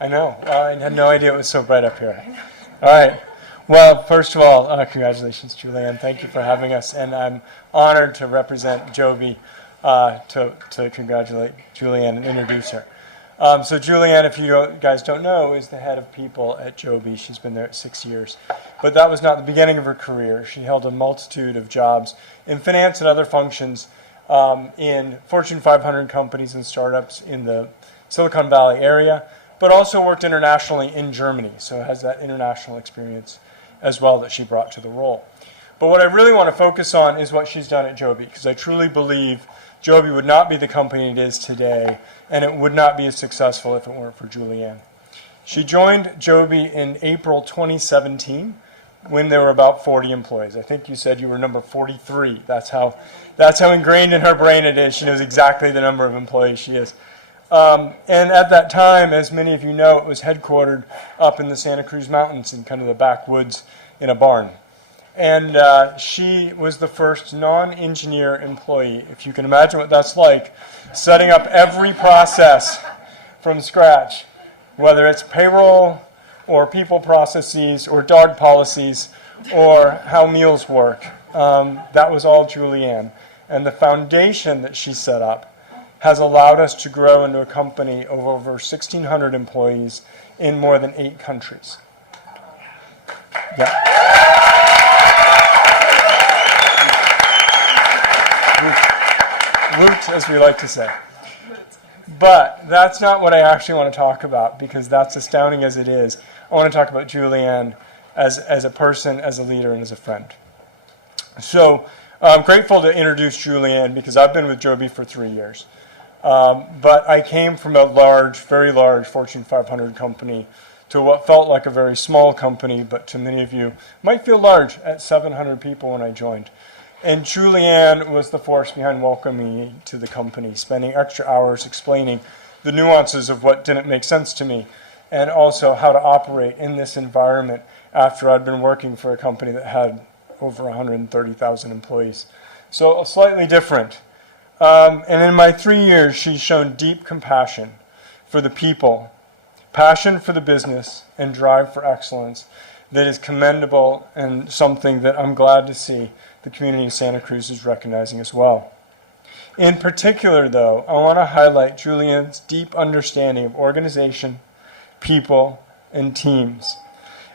I know. Well, I had no idea it was so bright up here. All right. Well, first of all, congratulations, Juliane. Thank you for having us. And I'm honored to represent Joby to congratulate Juliane and introduce her. So Juliane, if you guys don't know, is the head of people at Joby. She's been there 6 years. But that was not the beginning of her career. She held a multitude of jobs in finance and other functions in Fortune 500 companies and startups in the Silicon Valley area, but also worked internationally in Germany, so has that international experience as well that she brought to the role. But what I really want to focus on is what she's done at Joby, because I truly believe Joby would not be the company it is today, and it would not be as successful if it weren't for Juliane. She joined Joby in April 2017 when there were about 40 employees. I think you said you were number 43. That's how ingrained in her brain it is. She knows exactly the number of employees she is. And at that time, as many of you know, it was headquartered up in the Santa Cruz Mountains in kind of the backwoods in a barn. And she was the first non-engineer employee. If you can imagine what that's like, setting up every process from scratch, whether it's payroll or people processes or dog policies or how meals work. That was all Juliane. And the foundation that she set up has allowed us to grow into a company of over 1,600 employees in more than 8 countries. Yeah. Woot, as we like to say. But that's not what I actually want to talk about, because that's astounding as it is. I want to talk about Juliane as a person, as a leader, and as a friend. So I'm grateful to introduce Juliane because I've been with Joby for 3 years. But I came from a large, very large Fortune 500 company to what felt like a very small company, but to many of you might feel large, at 700 people when I joined. And Juliane was the force behind welcoming me to the company, spending extra hours explaining the nuances of what didn't make sense to me, and also how to operate in this environment after I'd been working for a company that had over 130,000 employees. So slightly different. And in my 3 years, she's shown deep compassion for the people, passion for the business, and drive for excellence that is commendable and something that I'm glad to see the community of Santa Cruz is recognizing as well. In particular, though, I want to highlight Juliane's deep understanding of organization, people, and teams,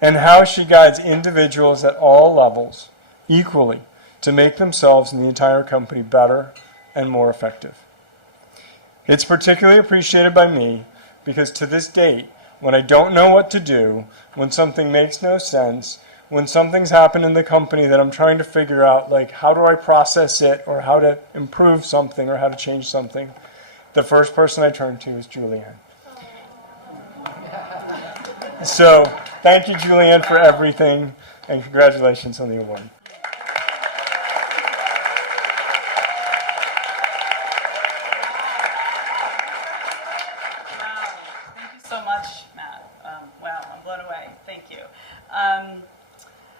and how she guides individuals at all levels equally to make themselves and the entire company better and more effective. It's particularly appreciated by me because to this date, when I don't know what to do, when something makes no sense, when something's happened in the company that I'm trying to figure out, like how do I process it or how to improve something or how to change something, the first person I turn to is Juliane. So thank you, Juliane, for everything, and congratulations on the award.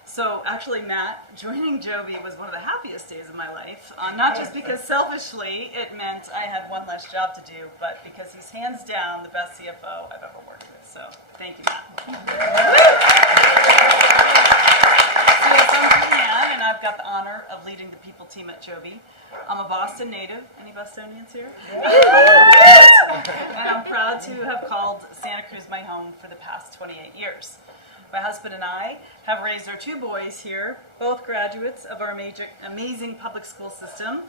So actually, Matt, joining Joby was one of the happiest days of my life, not just because selfishly it meant I had one less job to do, but because he's hands down the best CFO I've ever worked with. So thank you, Matt. So I'm Juliane, and I've got the honor of leading the people team at Joby. I'm a Boston native. Any Bostonians here? And I'm proud to have called Santa Cruz my home for the past 28 years. My husband and I have raised our 2 boys here, both graduates of our amazing public school system,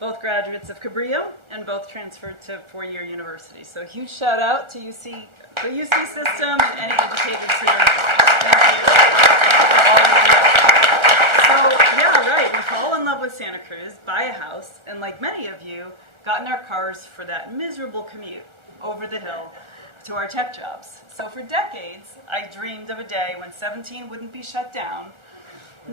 both graduates of Cabrillo, and both transferred to 4-year universities. So a huge shout out to the UC system, and any educators here. Thank you. So yeah, right, we fall in love with Santa Cruz, buy a house, and like many of you, got in our cars for that miserable commute over the hill to our tech jobs. So for decades, I dreamed of a day when 17 wouldn't be shut down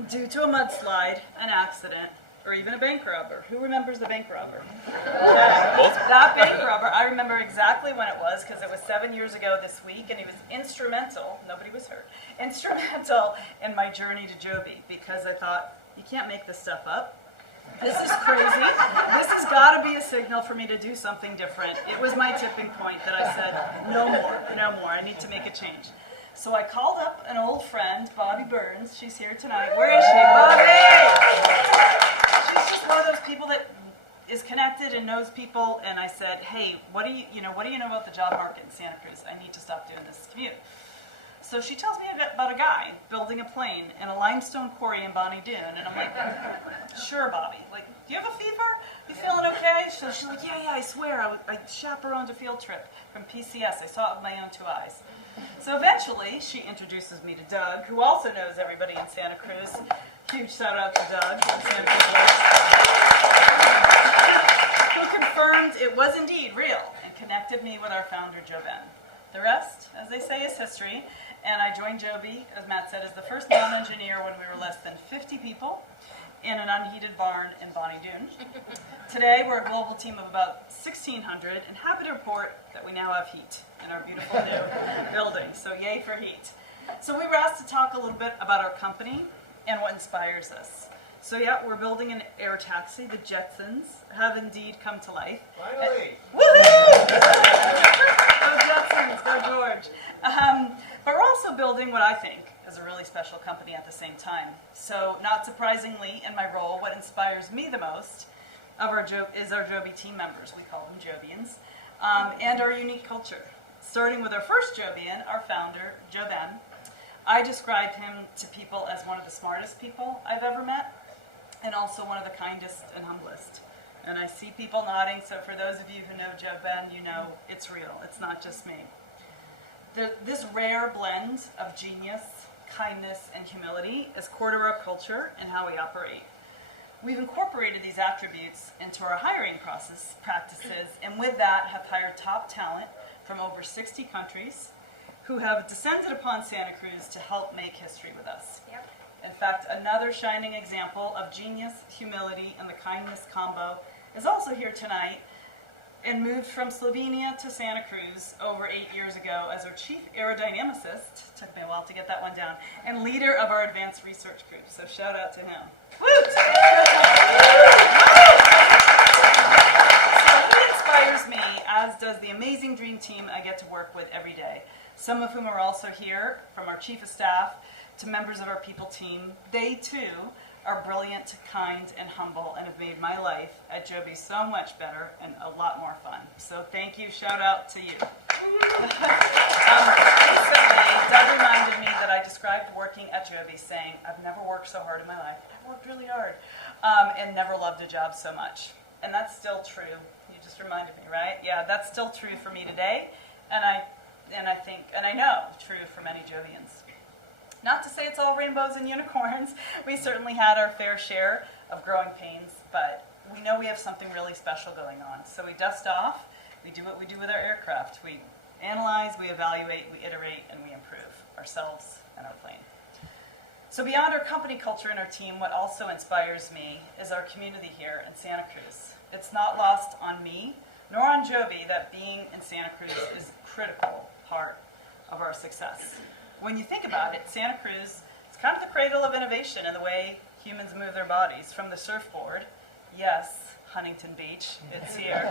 due to a mudslide, an accident, or even a bank robber. Who remembers the bank robber? That bank robber, I remember exactly when it was, because it was 7 years ago this week, and he was instrumental, nobody was hurt, instrumental in my journey to Joby, because I thought, you can't make this stuff up. This is crazy. This has got to be a signal for me to do something different. It was my tipping point that I said, no more, no more. I need to make a change. So I called up an old friend, Bobby Burns. She's here tonight. Where is she? Bobby! She's just one of those people that is connected and knows people. And I said, hey, what do you know about the job market in Santa Cruz? I need to stop doing this commute. So she tells me about a guy building a plane in a limestone quarry in Bonnie Doon, and I'm like, sure, Bobby. Like, do you have a fever? You feeling okay? So she's like, yeah, I swear. I chaperoned a field trip from PCS. I saw it with my own 2 eyes. So eventually, she introduces me to Doug, who also knows everybody in Santa Cruz. Huge shout out to Doug from Santa Cruz Works, who confirmed it was indeed real and connected me with our founder, Joe Ben. The rest, as they say, is history. And I joined Joby, as Matt said, as the first non-engineer when we were less than 50 people in an unheated barn in Bonnie Doon. Today, we're a global team of about 1,600, and happy to report that we now have heat in our beautiful new building. So yay for heat. So we were asked to talk a little bit about our company and what inspires us. So yeah, we're building an air taxi. The Jetsons have indeed come to life. Finally! Woohoo! Go Jetsons, go George. But we're also building what I think is a really special company at the same time. So not surprisingly, in my role, what inspires me the most is our Joby team members. We call them Jobians. And our unique culture. Starting with our first Jobian, our founder, Joe Ben. I describe him to people as one of the smartest people I've ever met, and also one of the kindest and humblest. And I see people nodding, so for those of you who know Joe Ben, you know it's real. It's not just me. This rare blend of genius, kindness, and humility is core to our culture and how we operate. We've incorporated these attributes into our hiring practices, and with that have hired top talent from over 60 countries who have descended upon Santa Cruz to help make history with us. Yep. In fact, another shining example of genius, humility, and the kindness combo is also here tonight and moved from Slovenia to Santa Cruz over 8 years ago as our chief aerodynamicist, took me a while to get that one down, and leader of our advanced research group. So shout out to him. Woot! So he inspires me, as does the amazing dream team I get to work with every day, some of whom are also here, from our chief of staff to members of our people team. They too are brilliant, kind, and humble, and have made my life at Joby so much better and a lot more fun. So thank you, shout out to you. Recently, Doug reminded me that I described working at Joby saying, I've never worked so hard in my life. I've worked really hard, and never loved a job so much. And that's still true. You just reminded me, right? Yeah, that's still true for me today, and I know true for many Jovians. Not to say it's all rainbows and unicorns. We certainly had our fair share of growing pains, but we know we have something really special going on. So we dust off, we do what we do with our aircraft. We analyze, we evaluate, we iterate, and we improve ourselves and our plane. So beyond our company culture and our team, what also inspires me is our community here in Santa Cruz. It's not lost on me, nor on Joby, that being in Santa Cruz is a critical part of our success. When you think about it, Santa Cruz is kind of the cradle of innovation in the way humans move their bodies, from the surfboard, yes, Huntington Beach, it's here,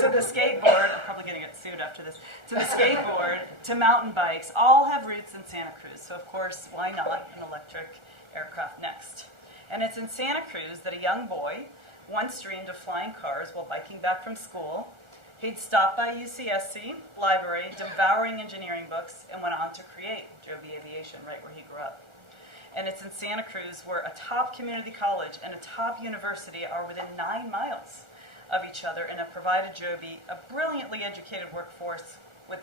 to the skateboard, I'm probably going to get sued after this, to the skateboard, to mountain bikes, all have roots in Santa Cruz. So of course, why not an electric aircraft next? And it's in Santa Cruz that a young boy once dreamed of flying cars while biking back from school. He'd stopped by UCSC library, devouring engineering books, and went on to create Joby Aviation right where he grew up. And it's in Santa Cruz where a top community college and a top university are within 9 miles of each other and have provided Joby a brilliantly educated workforce with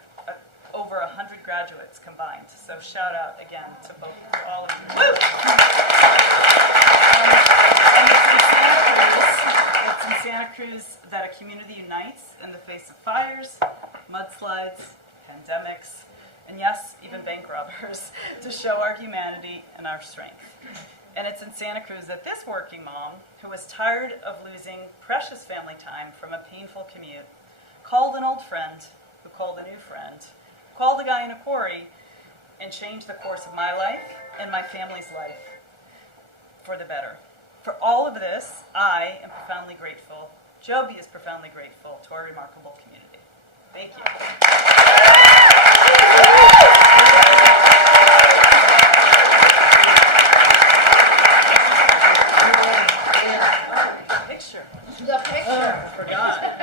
over 100 graduates combined. So shout out again to all of you. Woo! And it's in Santa Cruz that a community unites in the face of fires, mudslides, pandemics, and yes, even bank robbers, to show our humanity and our strength. And it's in Santa Cruz that this working mom, who was tired of losing precious family time from a painful commute, called an old friend, who called a new friend, called a guy in a quarry, and changed the course of my life and my family's life for the better. For all of this, I am profoundly grateful. Joby is profoundly grateful to our remarkable community. Thank you. Picture. The picture. Forgot.